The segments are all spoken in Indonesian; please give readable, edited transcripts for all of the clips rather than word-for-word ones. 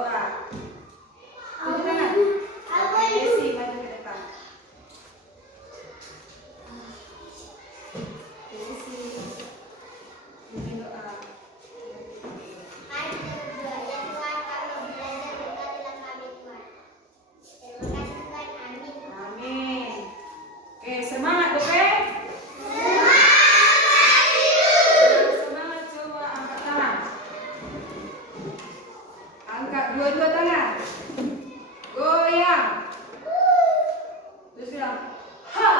doa. Tepuk tangan. Oke, Desi maju ke depan. Desi pimpin doa. Amin. Oke, semangat Oke. Semangat, coba angkat tangan. Angkat dua-dua tangan. Goyang. Terus bilang ha.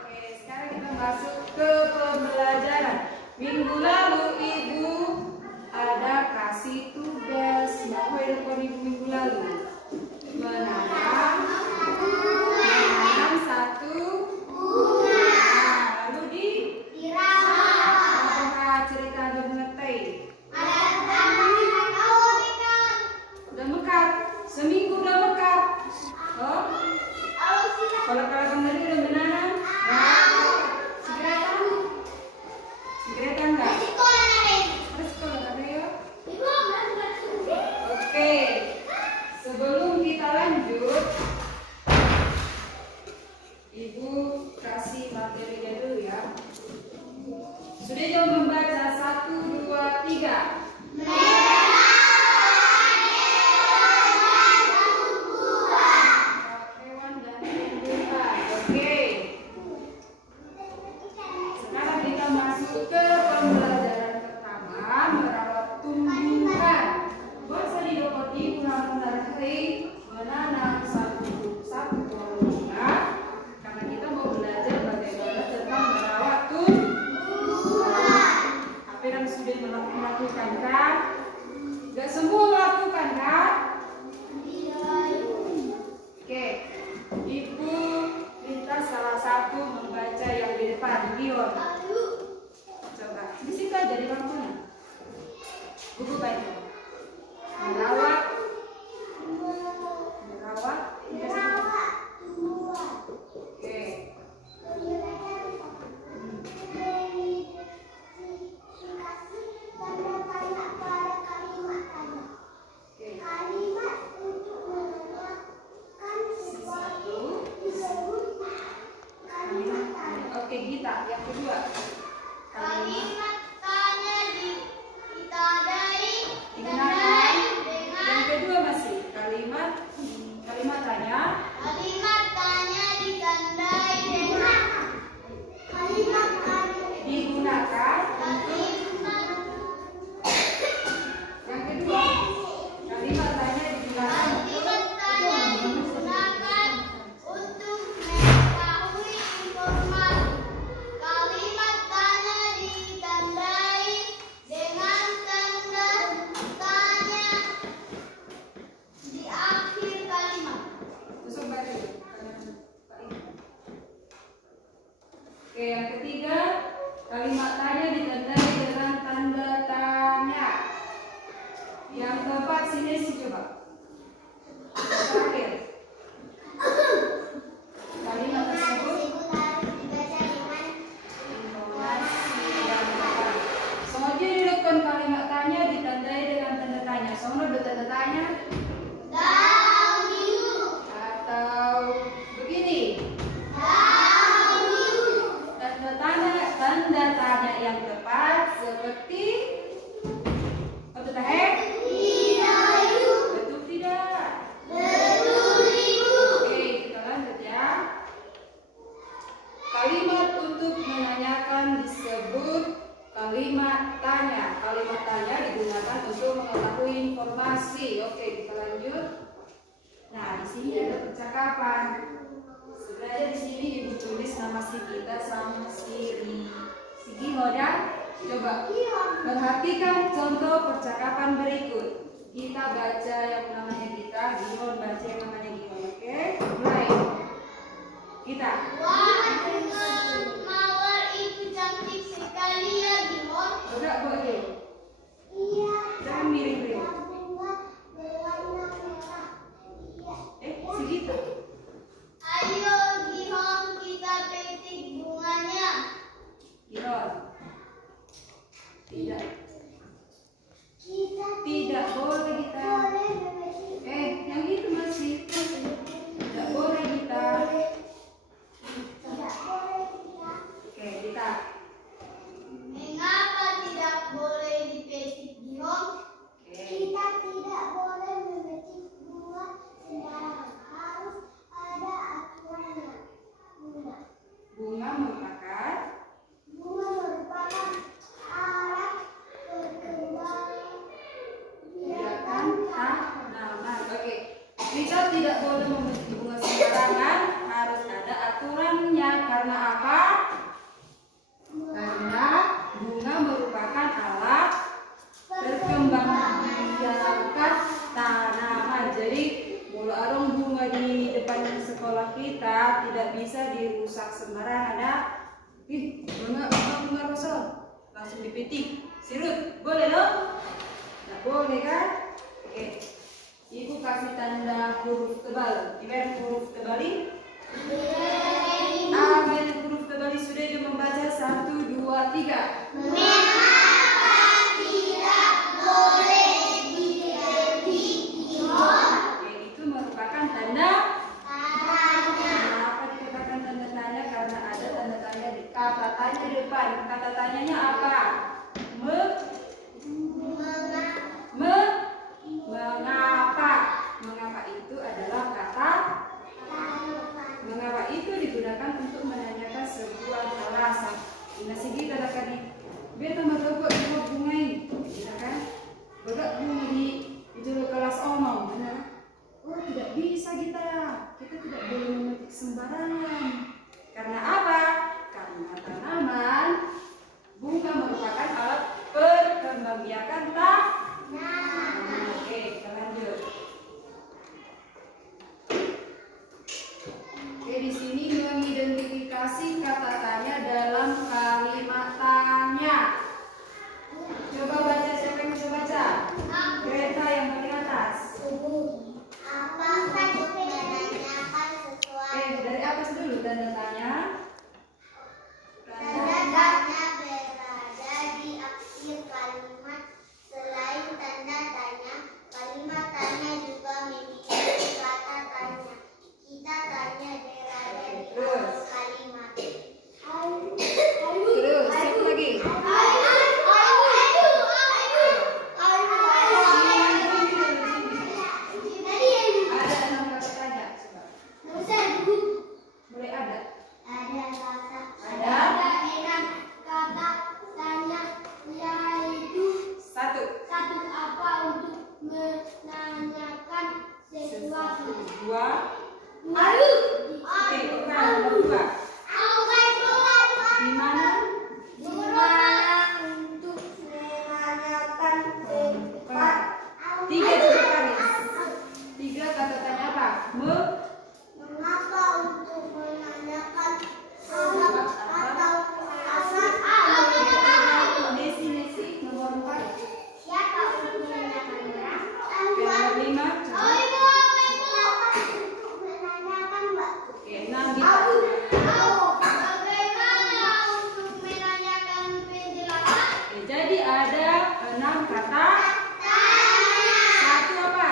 Oke, sekarang kita masuk ke pembelajaran. Minggu lalu Ibu ada kasih tugas. Siapa yang dapat Ibu minggu lalu? Menanam satu bunga. Lalu dirawat. Apa cerita ada bunga teh? Udah mekar. Seminggu udah mekar. Oh? Kalau Bang tadi udah menanam? Segreta enggak? Ada sekolah ada ya? Oke. Sebelum kita lanjut, Ibu kasih materinya dulu ya. Sudah jauh membaca 1, 2, 3. Hewan dan tumbuhan. Oke. Sekarang kita masuk ke pembelajaran pertama, merawat tumbuhan. Bahasa di dokter Ibu menanam satu pohon bunga karena kita mau belajar bagaimana tentang merawat tumbuhan. Apa yang sudah melakukan kan? Gak semua melakukan kan? Oke, Ibu minta salah satu membaca yang di depan Gion. Coba di situ aja di bangkunya. Buku baca. Merawat. Oke. Oke, Gita, yang kedua. Kalimat tanya ditandai Digunakan. dengan Yang kedua masih kalimat tanya. kalimat tanya ditandai dengan kalimat tanya Digunakan untuk. Yang kedua kalimat tanya digunakan kalimat tanya digunakan untuk mengetahui informasi. Kalimat tanya ditandai dengan tanda tanya di akhir kalimat. Tusuk baca. Oke, yang ketiga kalimat tanya ditandai dengan tanda tanya. Yang keempat sini sih coba. Terakhir. Kalimat tersebut intonasi yang tepat. Sengaja dilakukan kalimat tanya ditandai dengan tanda tanya. Soalnya ada tanda tanya atau begini. Tanda tanya yang tepat seperti betul tak? Betul tidak? Oke, kita lanjut ya. Kalimat untuk menanyakan disebut kalimat tanya. Kalimat tanya digunakan untuk mengetahui informasi. Oke, kita lanjut. Nah, di sini ada percakapan. Sebenarnya di sini Ibu tulis nama si kita sama si Gihoda. Coba perhatikan contoh percakapan berikut. Kita baca yang namanya Gita, Gihon baca yang namanya Gihon. Oke, mulai. Kita. Wah, mawar itu cantik sekali ya, Gihon. Udah boleh. Iya. Jangan miring-miring. Si Gita. Ayo, Gihon, kita petik bunganya. Gihon. Tidak. Tidak boleh sembarangan ada. Bunga rosol langsung dipetik. Sirut, boleh loh? Nggak boleh kan? Oke. Ibu kasih tanda huruf tebal. Gimana huruf tebali? Huruf tebali sudah dia membaca 1, 2, 3. Mengapa tidak boleh dipetik gihon? Itu merupakan tanda Tanya. Kenapa dikatakan tanda tanya? Karena ada tanda tanya di kata tanya di depan. Kata tanyanya apa? Mengapa? Mengapa itu adalah kata. Mengapa itu digunakan untuk menanyakan sebuah alasan. Ina segi kada kadi beta matogo ibu bungai, gitu kan? Boga bunga di juru kelas omong, benar? Oh tidak bisa kita tidak boleh memetik sembarangan. Karena apa? Karena tanaman bunga merupakan alat perkembangbiakan Oke, kita lanjut. Oke, di sini mengidentifikasi kata tanya dalam kalimat tanya. Coba baca, siapa yang bisa baca? Greta yang paling atas. Apakah menanyakan sesuatu? Dari atas dulu tanda tanya. Tanda tanya berada di akhir kalimat. Selain tanda tanya, kalimat tanya juga memiliki kata tanya. Kita tanya berada di akhir kalimat. Terus, siapa lagi? Ada 6 kata tanya. Coba. Boleh ada? Ada kata. Ada? Enam kata tanya, yaitu 1, satu apa untuk menanyakan sesuatu. 2. Lalu Oke, buka. Di mana? untuk menanyakan tempat. 3 coba baris. 3 kata tanya apa? Mengapa untuk menanyakan sebab atau alasan? Nesi nomor 4. Siapa untuk menanyakan orang? Nomor 5. Coba. Untuk menanyakan Mbak. Oke, 6 gitu. Bagaimana untuk menanyakan penjelasan? Oke, jadi ada 6 kata. 1 apa?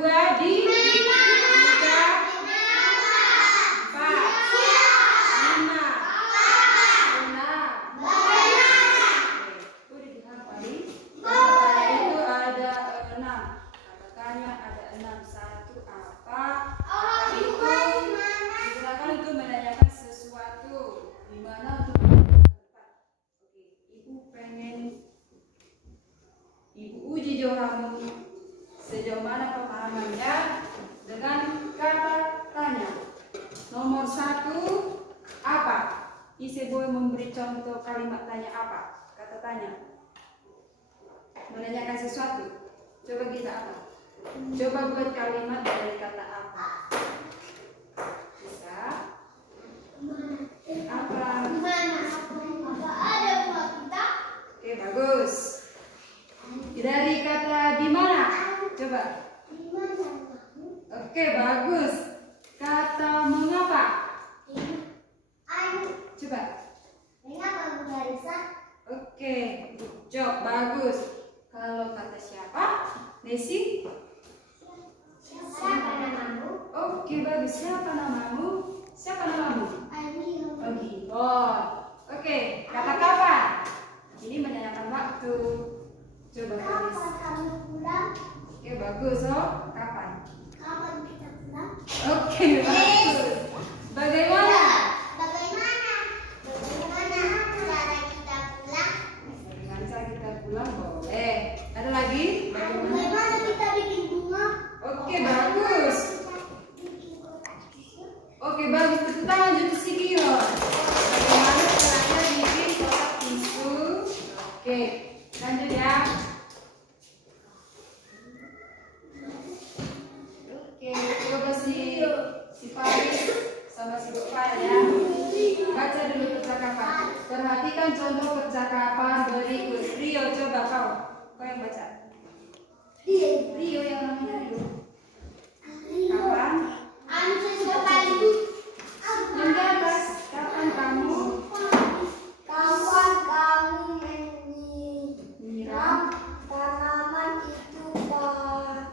2 di 3 4 5 6. Udah dihafali. Itu ada 6. Kata tanya ada 6. 1 apa? Itu digunakan untuk menanyakan sesuatu. Di mana untuk tempat. Oke, Ibu pengen Ibu uji jawabanmu sejauh mana pemahamannya dengan kata tanya. Nomor 1 apa? Isi boleh memberi contoh kalimat tanya apa? Kata tanya. Menanyakan sesuatu. Coba kita apa? Coba buat kalimat dari kata apa? Bisa? Apa? Apa ada buat kita? Oke, bagus. Dari kata di mana? Coba. Oke, bagus. Kata mengapa? Coba. Mengapa Bu Garisa? Oke, good job, bagus. Kalau kata siapa? Nesi? Siapa namamu? Oke, bagus. Siapa namamu? Siapa namamu? Ogi. Oh, oke. Kata kapan? Ini menanyakan waktu. Coba tulis. Kapan kamu pulang? Oke, bagus. Oh, kapan? Kapan kita pulang? Oke, bagus. Bagaimana? Bagaimana cara kita pulang? Bagaimana cara kita pulang? Boleh. Ada lagi? Bagaimana kita bikin bunga? Oke, bagus. Oke, bagus. Tepuk tangan untuk si Gion. Bagaimana caranya bikin kotak tisu? Oke, lanjut ya. Oke, coba si Rio, coba kau yang baca. Rio yang namanya Rio. Kapan? Yang di atas. Kapan kamu menyiram tanaman itu, Pak?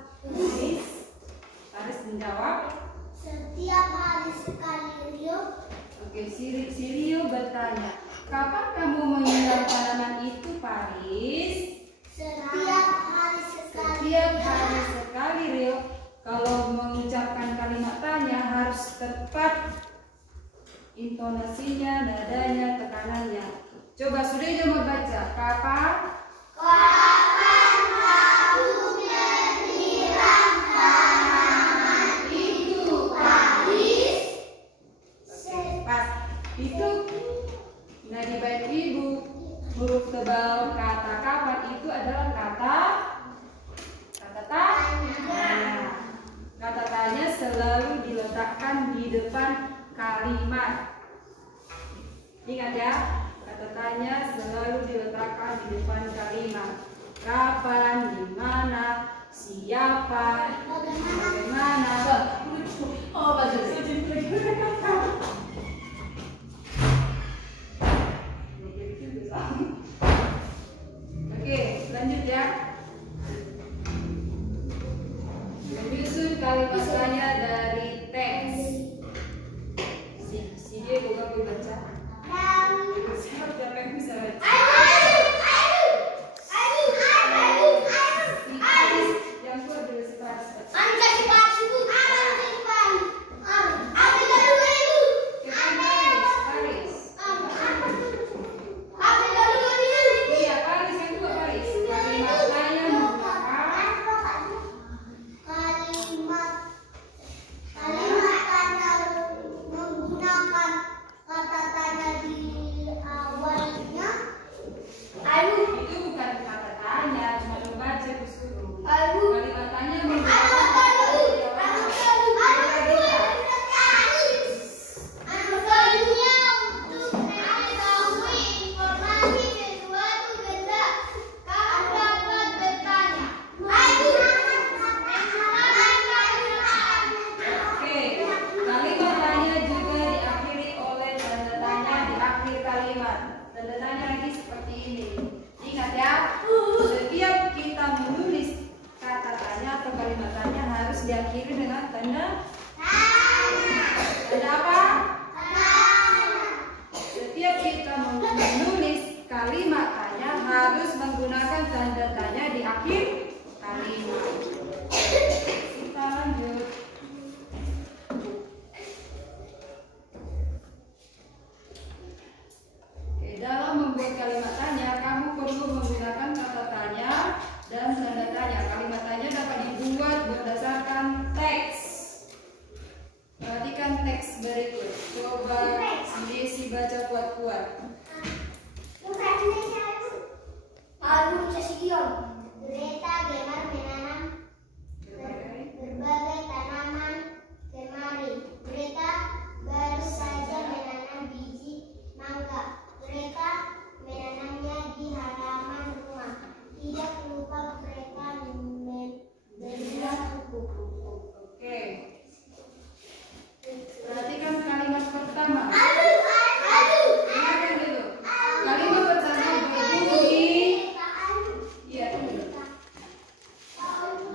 Paris menjawab. Setiap hari sekali, Rio. Oke, si Rio bertanya, kapan kamu menyiram tanaman itu, Paris? Setiap hari sekali. Setiap hari sekali, Rio. Kalau mengucapkan kalimat tanya harus tepat intonasinya, nadanya, tekanannya. Coba Surya membaca. Kapan? Kapan kamu menyiram tanaman itu, Paris? Pas. Itu. Nah, di bait ibu huruf tebal kata kapan itu adalah kata tanya. Kata tanya selalu diletakkan di depan kalimat. Ingat ya, kata tanya selalu diletakkan di depan kalimat. Kapan, di mana, siapa, bagaimana. Oh, baca Oke, lanjut ya. Menyusun kalimat tanya dari teks. Si dia bukan baca. Siapa yang bisa baca? Yang kuat dulu separas. Diakhiri dengan tanda apa? Setiap kita menulis kalimat tanya harus menggunakan tanda tanya di akhir kalimat. Kita lanjut. Oke, dalam membuat kalimat tanya kamu perlu menggunakan kata tanya dan tanda tanya. Kalimat tanya dapat dibuat berdasarkan teks. Perhatikan teks berikut. Coba Desi baca kuat-kuat. Greta gemar menanam berbagai tanaman kemarin. Greta baru saja menanam biji mangga. Greta menanamnya di halaman rumah. Tidak lupa Greta memberikan kuku. Oke. Perhatikan kalimat pertama. Dengarkan dulu. Kalimat pertama berbunyi. Iya,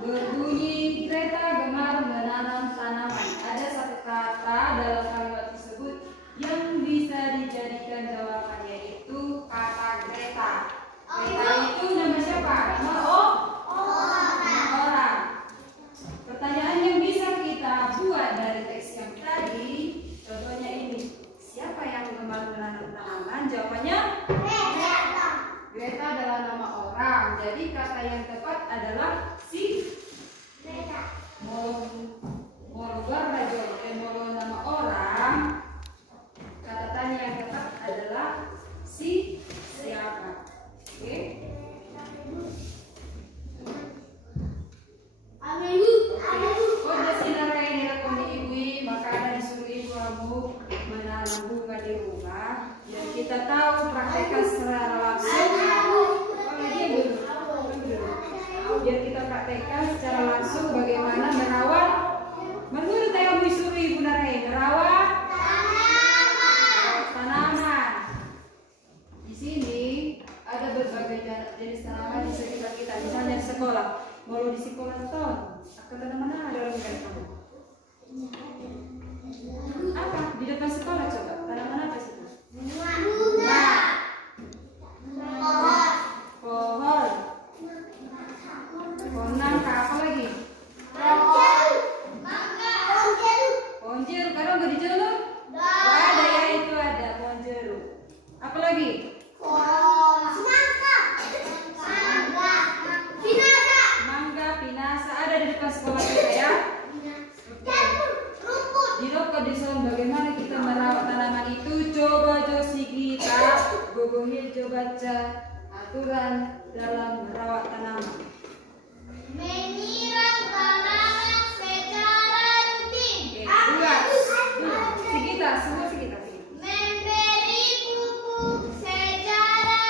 berbunyi Greta gemar menanam tanaman. Ada satu kata dalam kalimat tersebut yang bisa dijadikan jawabannya itu kata Greta. Greta itu nama siapa? Nama orang. Pertanyaan yang bisa kita buat dari teks yang tadi, contohnya ini. Siapa yang gemar menanam tanaman? Jawabannya Greta adalah nama orang. Jadi kata yang tepat adalah si Greta. Molo nama orang. Kata tanya yang tepat adalah si siapa. Oke? Oh, Desina ini rekam di ibu, maka ada disuruh ibu kamu menanam bunga di rumah. Biar kita tahu praktekkan secara langsung. Oh, dia sekolah. Mau di sekolah tahun? Akan mana ada orang kan kamu? Apa? Di depan sekolah coba. Tanaman apa sih? Bunga. Pohon. Pohon nangka apa lagi? Pohon jeruk. Karena nggak di jeruk? Ada ya, itu ada pohon jeruk. Apa lagi? Mangga, pinasa ada di depan sekolah kita ya. Di Dison bagaimana kita merawat tanaman itu? Coba Josi kita Gogohil coba baca aturan dalam merawat tanaman. Menyiram tanaman secara rutin. Sigita, semua Sigita. Memberi pupuk secara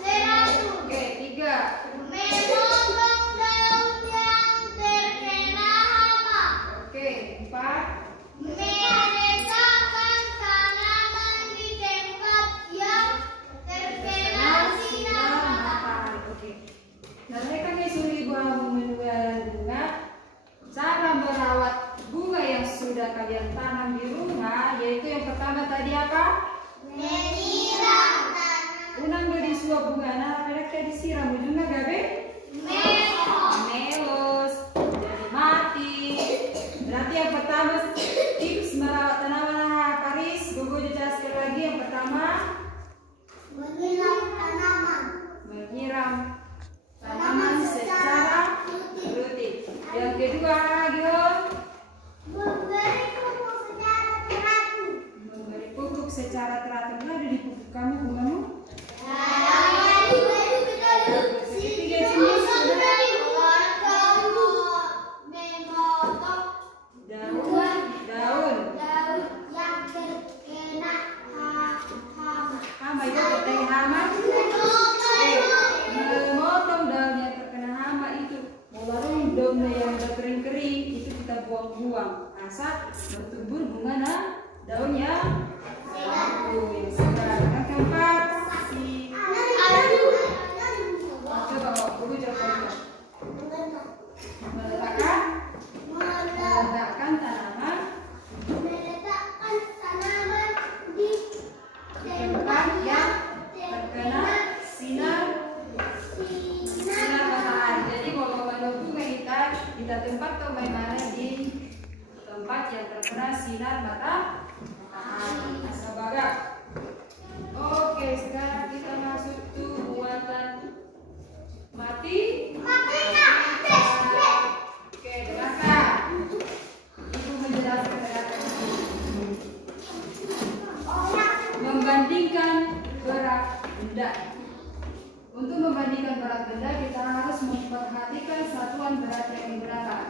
teratur. Oke, 3. Memotong daun yang terkena hama. Oke, 4. Meletakkan tanaman di tempat yang terkena sinar matahari. Oke. Nah, mereka suri buah bunga. Cara merawat bunga yang sudah kalian tanam di rumah, yaitu yang pertama tadi apa? Menyiram tanaman. Unang dari suap bunga, nah mereka disiram ujungnya gabe? Melos, jadi mati. Berarti yang pertama tips merawat tanaman Karis, Gogo jelaskan lagi. Yang pertama Menyiram tanaman. menyiram tanaman secara rutin. Yang kedua, Gion, Memberi pupuk secara teratur. memberi pupuk secara teratur. Nah, ada di pupuk kamu bungamu? Hama itu terkena hama. Memotong daun yang terkena hama itu, melarung daunnya yang udah kering-kering itu kita buang-buang. Asal bertumbuh bunga nah daunnya yang segar. Yang keempat, coba Gogo coba meletakkan tanaman di tempat yang terkena sinar matahari. Jadi kalau bunga kita tempat atau mana di tempat yang terkena sinar matahari. Asal. Oke, sekarang kita masuk tuh buatan mati. Oke, dengarkan. Ibu menjelaskan dengarkan. Membandingkan berat benda. Untuk membandingkan berat benda, kita harus memperhatikan satuan berat yang digunakan.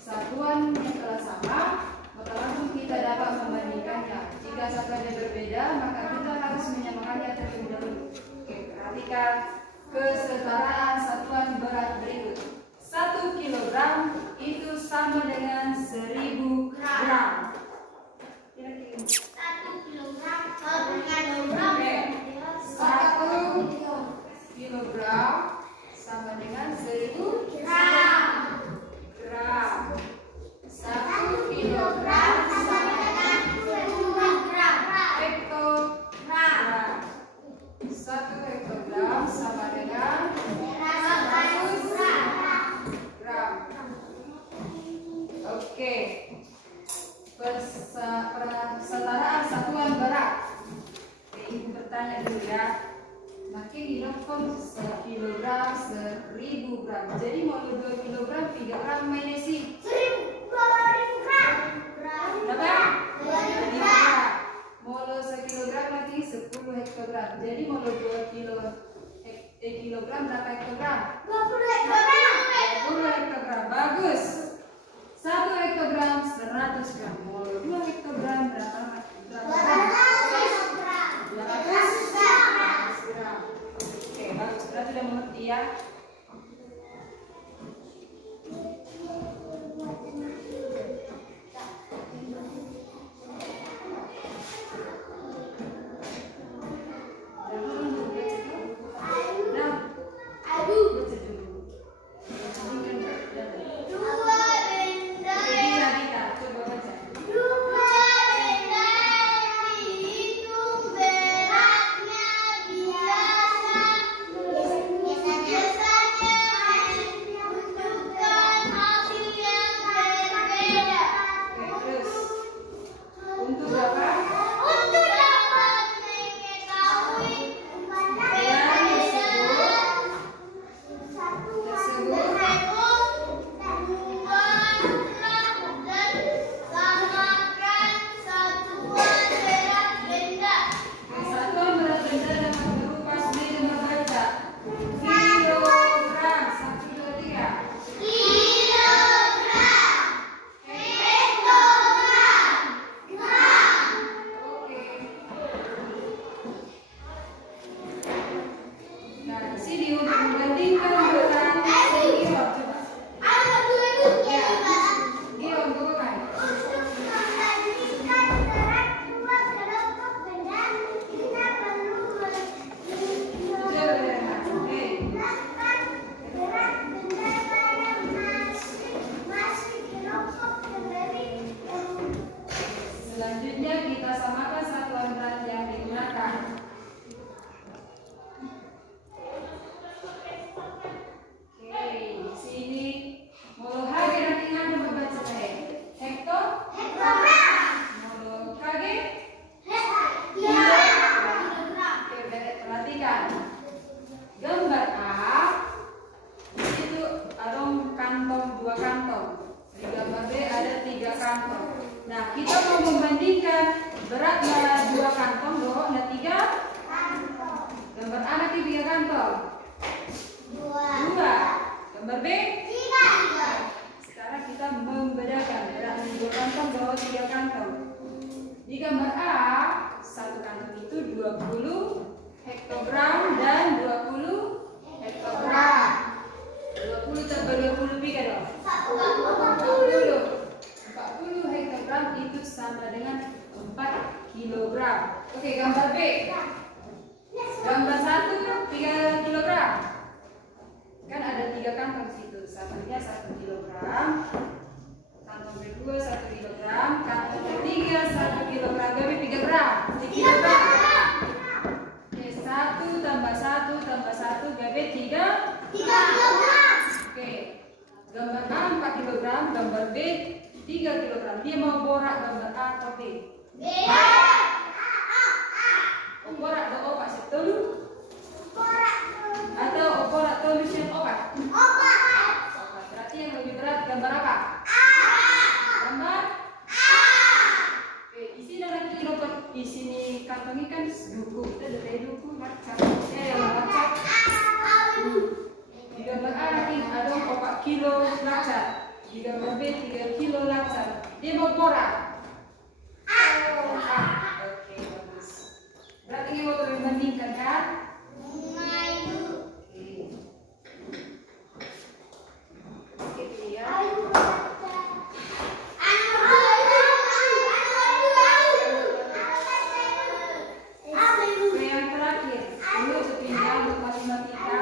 Satuan yang telah sama, maka langsung kita dapat membandingkannya. Jika satuannya berbeda, maka kita harus menyamakannya terlebih dahulu. Oke, perhatikan kesetaraan satuan berat berikut. 1 kilogram itu sama dengan 1000 gram. Kira-kira. 1 kilogram. 1 kilogram sama dengan 1000 gram. 1 kilogram sama dengan 10 gram. hektogram. 1 hektogram sama dengan 100 gram. Oke. Persetaraan satuan berat. Oke, Ibu bertanya dulu ya. Makin dilapor 1 kilogram 1000 gram. Jadi mau 2 kilogram 3 gram mainnya sih. 2000 gram. Berapa? 2000 gram. Mau 1 kilogram lagi 10 hektogram. Jadi mau 2 kilogram berapa hektogram? 20 hektogram. 20 hektogram. Bagus. 1 hektogram 100 gram. Mau 2 hektogram berapa gram? 200 gram. 200 gram. Oke, bagus. Berarti udah mengerti ya. membandingkan berat senior. Coba. Gion, bukan? Selanjutnya kita samakan satuan berat yang digunakan. Oke, di sini molo hage nanti ngandung membaca saya. Hekto? Molo kage? Oke, perhatikan. Gambar A itu ada kantong 2 kantong. Di gambar B ada 3 kantong. Nah, kita mau membandingkan beratnya 2 kantong loh, ada 3 gambar A nanti 3 kantong. 2. Gambar B? 3. Sekarang kita membedakan beratnya 2 kantong loh, 3 kantong. Di gambar A, 1 kantong itu 20 hektogram dan 20 hektogram. 20 tambah 20 tiga dong. 40 hektogram itu sama dengan 4 kilogram. Oke, gambar B. Gambar 1 3 kilogram. Kan ada 3 kantong situ. Satunya 1 kilogram. Kantong kedua 1 kilogram. Kantong ketiga 1 kilogram. Gambar 3 gram. 3 kilogram. Oke, 1 tambah 1 tambah 1 gambar 3 kilogram. Oke. Gambar A 4 kilogram, gambar B 3 kilogram. Dia mau borak gambar A atau B? B. Borak atau opak setelu? Borak. Atau borak tulisan opak? Opak. Berarti yang lebih berat gambar apa? A. Gambar A. Oke, di sini ada kilogram. Di sini kantong ini kan duku. Kita dari duku macam. Macam. Di gambar A nanti ada 4 kilo lacar. Di gambar B 3 kilo lacar. Dia mau borak? A. Oke, bagus. Berarti ini mau membandingkan kan? Oke, ya. Yang terakhir, ini untuk pinjam untuk matematika.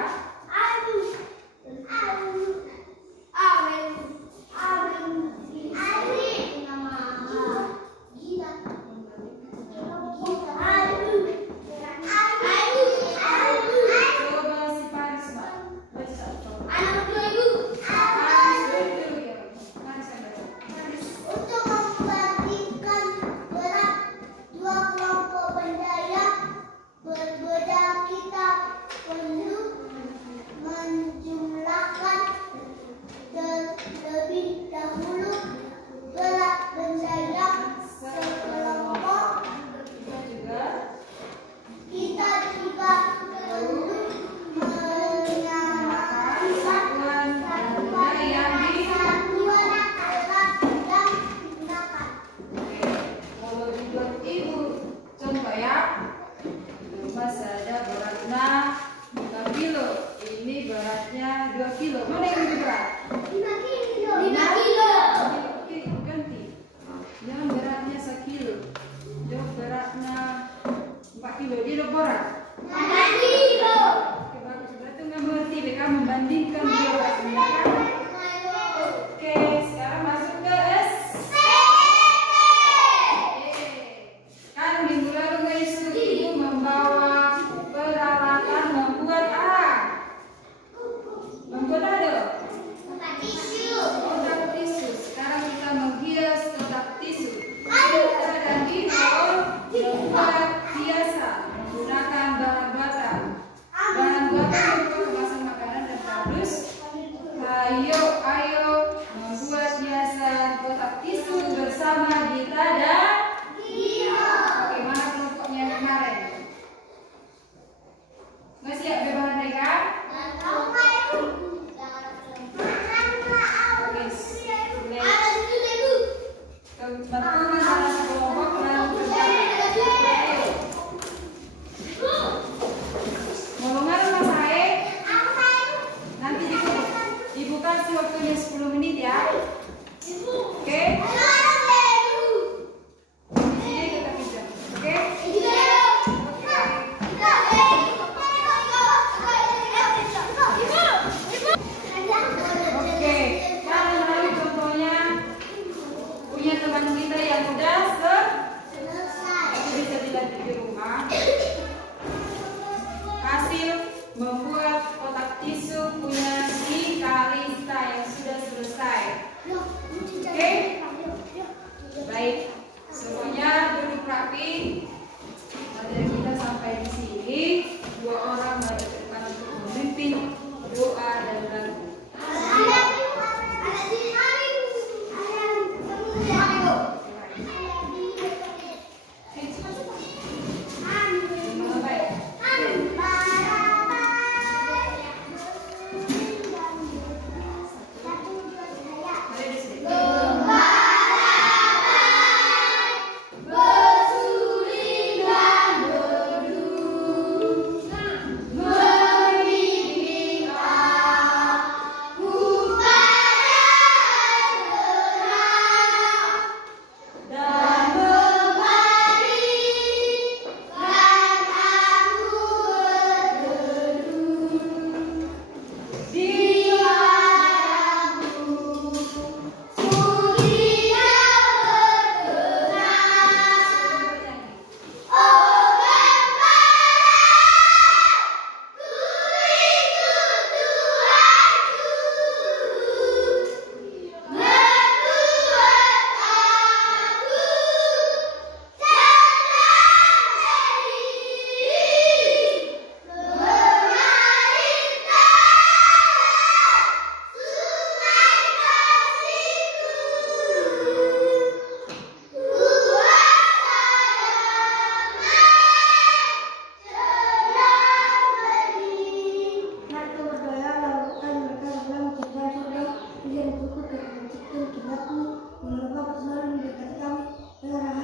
membuat kotak tisu punya si Kalista yang sudah selesai. Oke? Baik, semuanya duduk rapi. Materi kita sampai di sini. 2 orang maju ke depan untuk memimpin doa dan lagu. Menurut Bapak selalu mendekati kami dengan